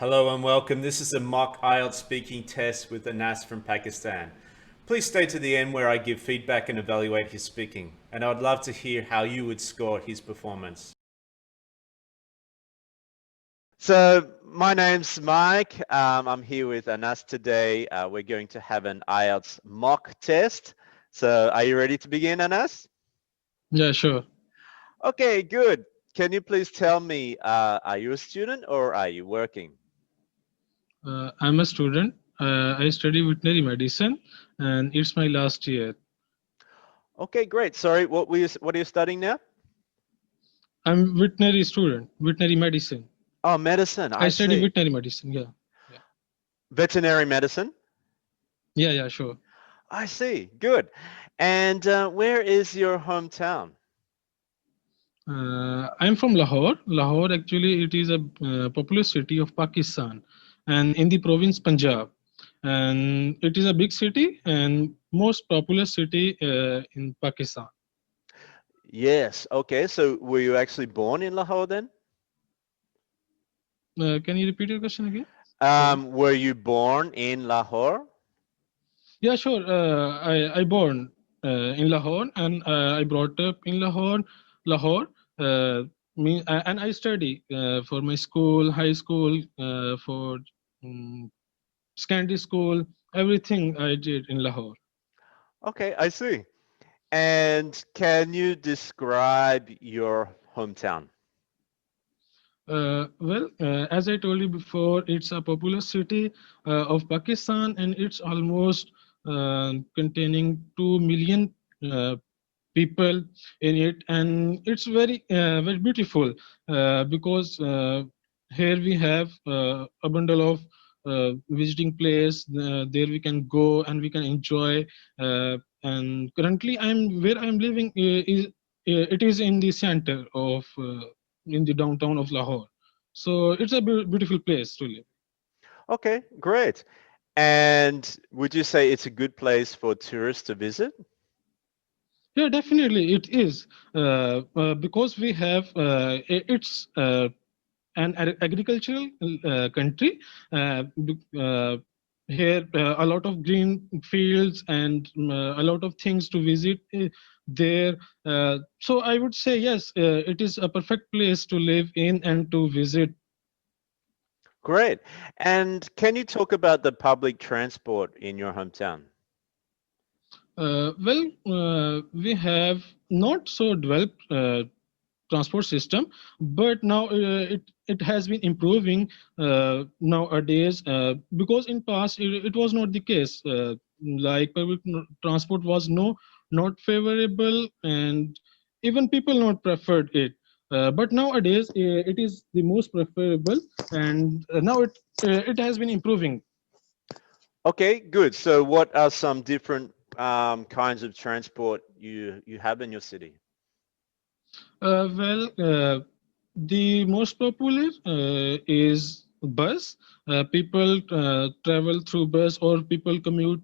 Hello and welcome. This is a mock IELTS speaking test with Anas from Pakistan. Please stay to the end where I give feedback and evaluate his speaking, and I'd love to hear how you would score his performance. So my name's Mike. I'm here with Anas today. We're going to have an IELTS mock test. So are you ready to begin, Anas? Yeah, sure. Okay, good. Can you please tell me, are you a student or are you working? I'm a student. I study veterinary medicine, and it's my last year. Okay, great. Sorry, what are you studying now? I'm veterinary student, veterinary medicine. Oh, medicine. I I study see. veterinary medicine. Yeah, yeah, Veterinary medicine. yeah, sure. I see. Good. And where is your hometown? I'm from Lahore. Lahore, actually, it is a populous city of Pakistan, and in the province Punjab. And it is a big city and most populous city in Pakistan. Yes. Okay. So were you actually born in Lahore then? Can you repeat your question again? Sorry. Were you born in Lahore? Yeah, sure. I born in Lahore and I brought up in Lahore. And I study for my school, high school, for um, secondary school. Everything I did in Lahore. Okay, I see. And can you describe your hometown? As I told you before, it's a populous city of Pakistan, and it's almost containing 2 million people in it, and it's very beautiful because here we have a bundle of visiting place. There we can go and we can enjoy. And currently, I'm living is it is in the center of in the downtown of Lahore. So it's a beautiful place to live. Okay, great. And would you say it's a good place for tourists to visit? Yeah, definitely it is because we have it's an agricultural country. Here, a lot of green fields and a lot of things to visit there. So I would say yes, it is a perfect place to live in and to visit. Great. And can you talk about the public transport in your hometown? We have not so developed transport system, but now it has been improving nowadays because in past it was not the case. Like public transport was not favorable, and even people not preferred it. But nowadays it is the most preferable, and now it has been improving. Okay, good. So what are some different kinds of transport you have in your city? The most popular is bus. People travel through bus or people commute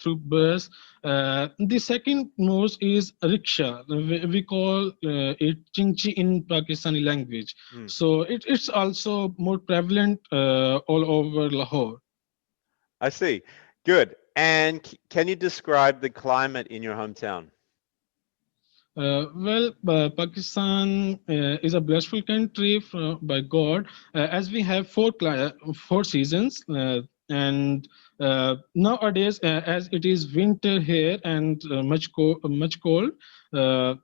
through bus. The second most is rickshaw. We call it chingchi in Pakistani language. Hmm, So it's also more prevalent all over Lahore. I see. Good. And can you describe the climate in your hometown? Pakistan is a blissful country by God, as we have four seasons, and nowadays, as it is winter here and much cold, uh,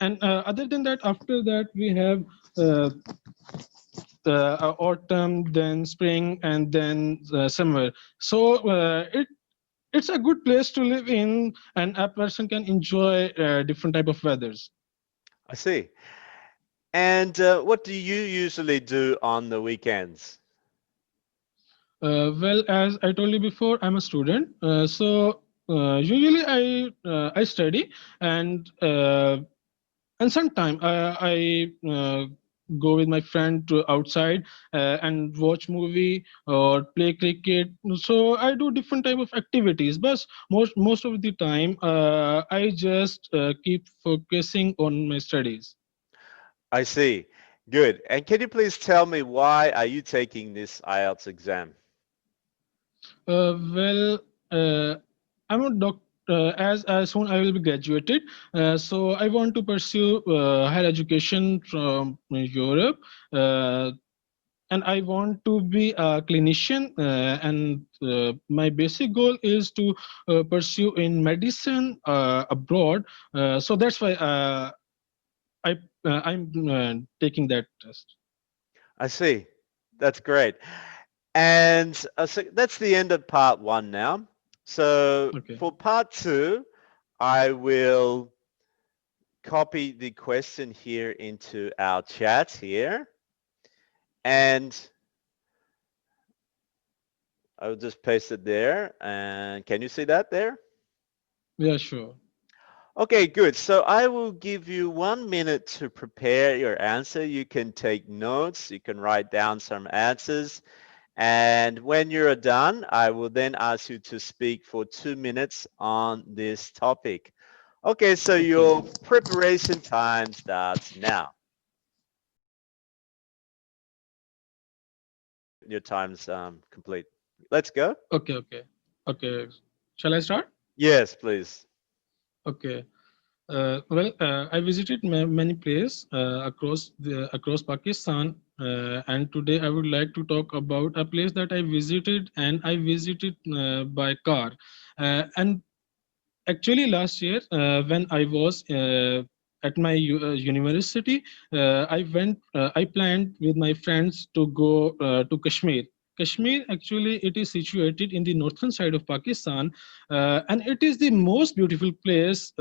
and other than that, after that we have uh, autumn, then spring, and then summer. So it's a good place to live in, and a person can enjoy different type of weathers. I see. And what do you usually do on the weekends? As I told you before, I'm a student. Usually I study, and sometime I go with my friend to outside and watch movie or play cricket. So I do different type of activities, but most of the time I just keep focusing on my studies. I see. Good. And can you please tell me why are you taking this IELTS exam? Well, I'm a doc. As soon I will be graduated, so I want to pursue higher education from Europe, uh, and I want to be a clinician. And my basic goal is to pursue in medicine abroad. So that's why I'm taking that test. I see. That's great. And so that's the end of part one now. So Okay. for part two, I will copy the question here into our chat here. And I'll just paste it there. And can you see that there? Yeah, sure. Okay, good. So I will give you 1 minute to prepare your answer. You can take notes. You can write down some answers. And when you're done, I will then ask you to speak for 2 minutes on this topic. Okay, so Okay. your preparation time starts now. Your time's complete. Let's go. Okay. Okay. Okay. Shall I start? Yes, please. Okay. I visited many places across Pakistan, and today I would like to talk about a place that I visited, and I visited by car. And actually, last year, when I was at my university, I planned with my friends to go to Kashmir. Kashmir, actually, it is situated in the northern side of Pakistan, and it is the most beautiful place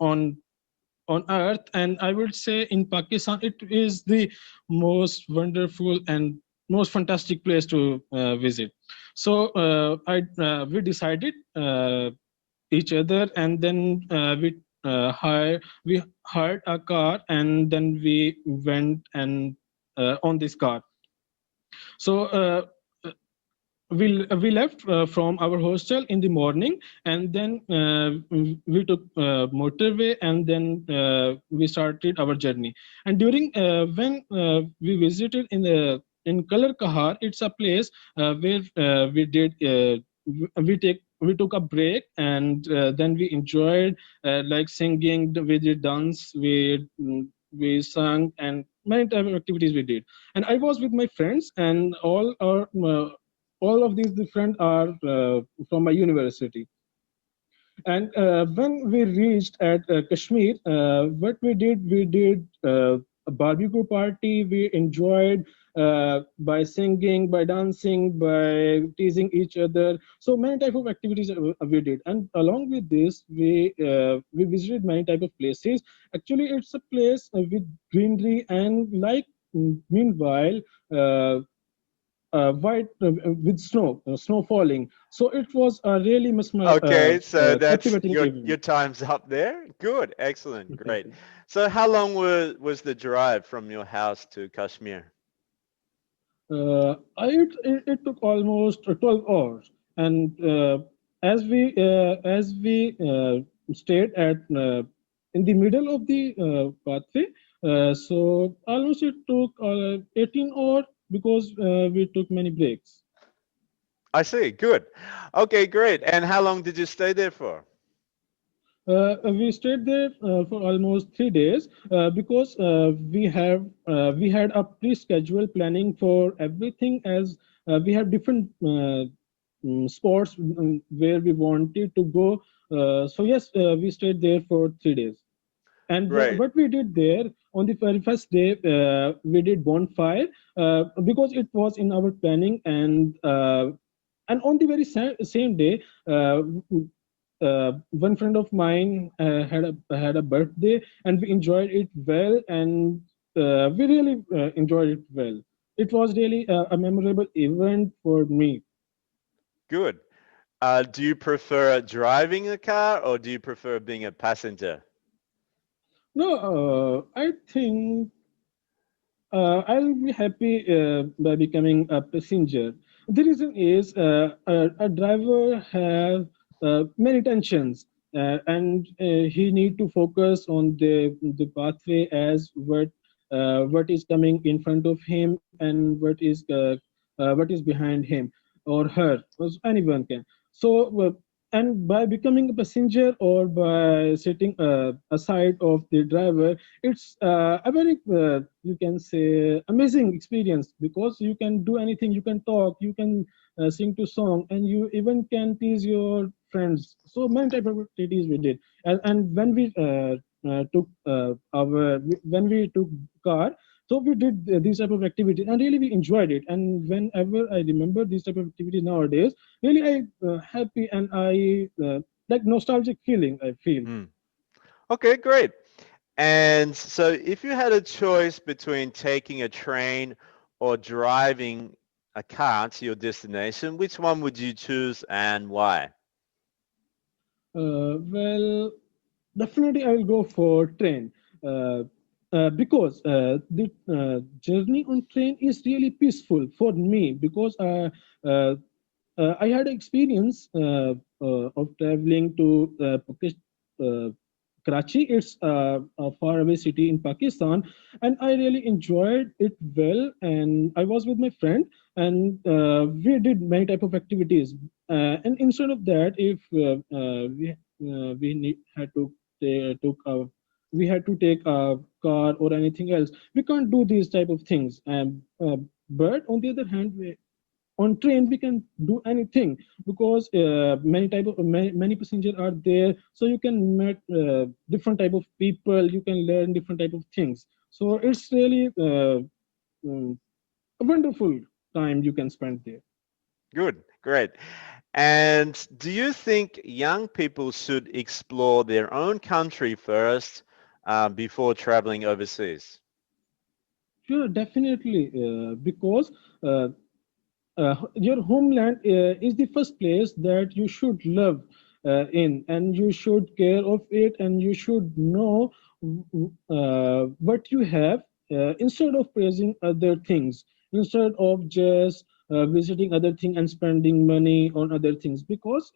on earth. And I would say in Pakistan, it is the most wonderful and most fantastic place to visit. So we decided. Each other, and then we hired a car, and then we went and on this car. So we left from our hostel in the morning, and then we took motorway, and then we started our journey. And during when we visited in Kalar Kahar, it's a place where we took a break, and then we enjoyed like singing, we did dance, we sang, and many type of activities we did. And I was with my friends, and all of these different are from my university. And when we reached at Kashmir, what we did a barbecue party. We enjoyed by singing, by dancing, by teasing each other. So many type of activities we did. And along with this, we visited many type of places. Actually, it's a place with greenery, and like meanwhile, white with snow falling. So it was a really Okay, so that's captivating your event. time's up there. Good, excellent, Okay, great. okay. So how long was the drive from your house to Kashmir? It took almost 12 hours, and as we stayed at in the middle of the pathway, so almost it took 18 hours because we took many breaks. I see, good. Okay, great. And how long did you stay there for? We stayed there for almost 3 days because we had a pre-scheduled planning for everything, as we had different spots where we wanted to go. So yes, we stayed there for 3 days. And Great. what we did there on the very first day, we did bonfire because it was in our planning. And on the very same day, one friend of mine had a birthday, and we enjoyed it well, and we really enjoyed it well. It was really a memorable event for me. Good. Do you prefer driving the car or do you prefer being a passenger? No, I think I'll be happy by becoming a passenger. The reason is a driver has many tensions, and he need to focus on the pathway as what what is coming in front of him and what is behind him or her, as anyone can. So and by becoming a passenger or by sitting aside of the driver, it's a very you can say amazing experience, because you can do anything, you can talk, you can sing to song, and you even can tease your friends. So many type of activities we did. And when we took when we took car, so we did these type of activities, and really we enjoyed it. And whenever I remember these type of activities nowadays, really I happy, and I like nostalgic feeling I feel. Hmm. Okay, great. And so if you had a choice between taking a train or driving a car to your destination, which one would you choose and why? Well, definitely I will go for train, because the journey on train is really peaceful for me, because uh, I had experience of traveling to uh, Karachi. It's a faraway city in Pakistan, and I really enjoyed it well. And I was with my friend, and we did many type of activities. And instead of that, if had to took a we had to take a car or anything else, we can't do these type of things. But on the other hand, on train we can do anything, because many passengers are there, so you can meet different type of people, you can learn different type of things. So it's really a wonderful time you can spend there. Good, great. And do you think young people should explore their own country first before traveling overseas? Sure, definitely, because uh, your homeland is the first place that you should love in, and you should care of it, and you should know what you have, instead of praising other things, instead of just visiting other thing and spending money on other things. Because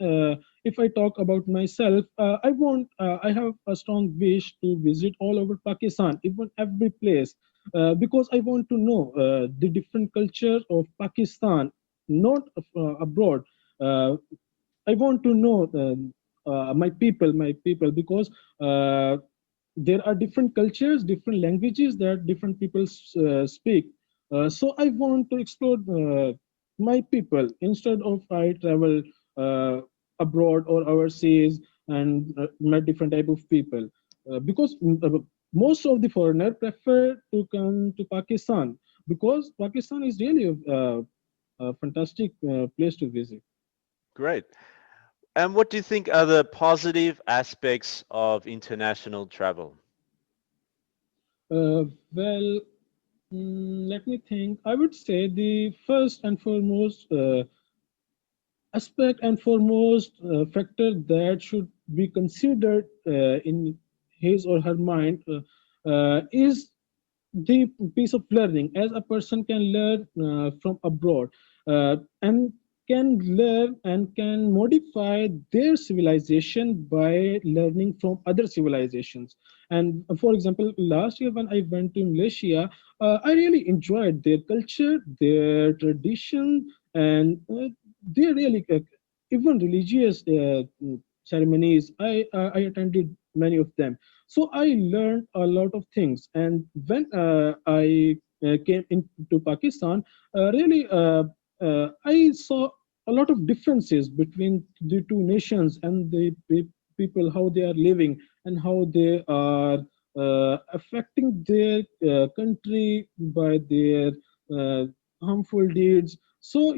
if I talk about myself, I have a strong wish to visit all over Pakistan, even every place, because I want to know the different culture of Pakistan, not abroad. Uh, I want to know my people, because uh, there are different cultures, different languages that different people speak. So I want to explore my people instead of I travel uh, abroad or overseas and met different type of people. Because most of the foreigner prefer to come to Pakistan, because Pakistan is really a fantastic place to visit. Great. And what do you think are the positive aspects of international travel? Uh, well, let me think. I would say the first and foremost aspect and foremost factor that should be considered in his or her mind is the piece of learning, as a person can learn from abroad, and can learn and can modify their civilization by learning from other civilizations. And for example, last year when I went to Malaysia, I really enjoyed their culture, their tradition, and they really even religious ceremonies. I attended many of them, so I learned a lot of things. And when I came into Pakistan, really I saw a lot of differences between the two nations, and the people, how they are living and how they are affecting their country by their uh, harmful deeds. So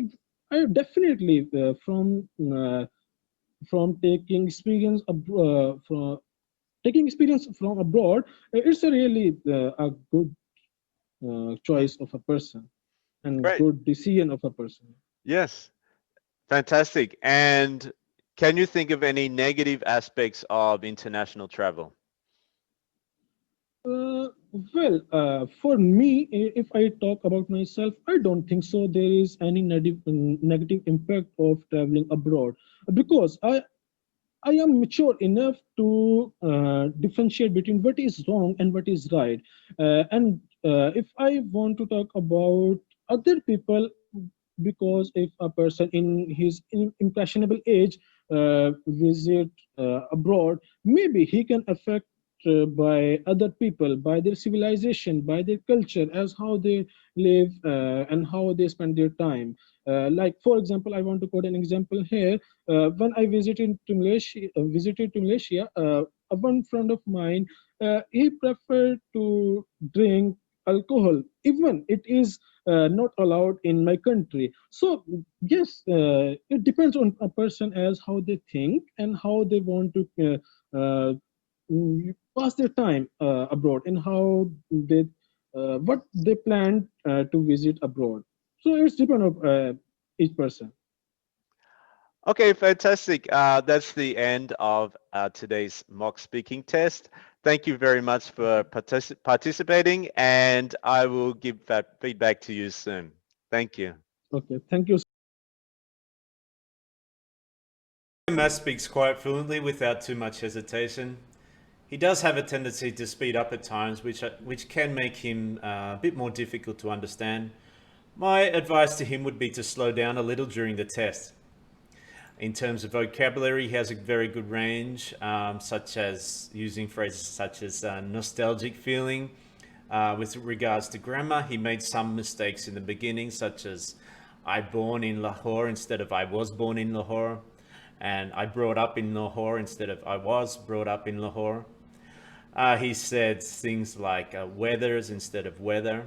I definitely from taking experience from taking experience from abroad, it's a really a good Hmm. choice of a person and Great. good decision of a person. Yes. Fantastic. And can you think of any negative aspects of international travel? Uh, well, for me, if I talk about myself, I don't think so. There is any negative impact of traveling abroad, because I am mature enough to differentiate between what is wrong and what is right. And if I want to talk about other people, because if a person in his impressionable age visit abroad, maybe he can affect by other people, by their civilization, by their culture, as how they live and how they spend their time. Like for example, I want to quote an example here. When I visited to Malaysia, one friend of mine, he preferred to drink alcohol, even it is not allowed in my country. So yes, it depends on a person as how they think and how they want to pass their time abroad, and how they what they plan to visit abroad. So it's depend on each person. Okay, fantastic. That's the end of today's mock speaking test. Thank you very much for participating, and I will give that feedback to you soon. Thank you. Okay, thank you. Mas speaks quite fluently without too much hesitation. He does have a tendency to speed up at times, which can make him a bit more difficult to understand. My advice to him would be to slow down a little during the test. In terms of vocabulary, he has a very good range, such as using phrases such as nostalgic feeling. With regards to grammar, he made some mistakes in the beginning, such as I born in Lahore instead of I was born in Lahore, and I brought up in Lahore instead of I was brought up in Lahore. He said things like weathers instead of weather.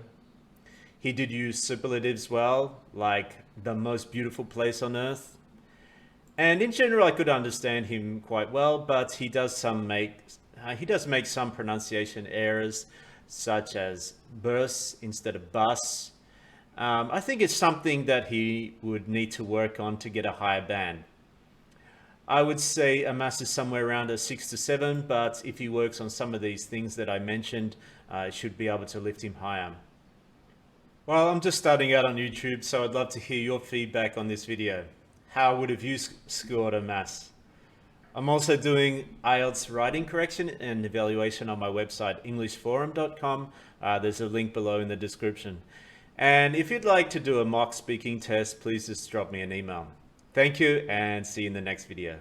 He did use superlatives well, like the most beautiful place on earth. And in general, I could understand him quite well, but he does make some pronunciation errors, such as bus instead of bus. I think it's something that he would need to work on to get a higher band. I would say a mass is somewhere around a 6 to 7, but if he works on some of these things that I mentioned, it should be able to lift him higher. Well, I'm just starting out on YouTube, so I'd love to hear your feedback on this video. How would have you scored a mass? I'm also doing IELTS writing correction and evaluation on my website, englishforum.com. There's a link below in the description. And if you'd like to do a mock speaking test, please just drop me an email. Thank you, and see you in the next video.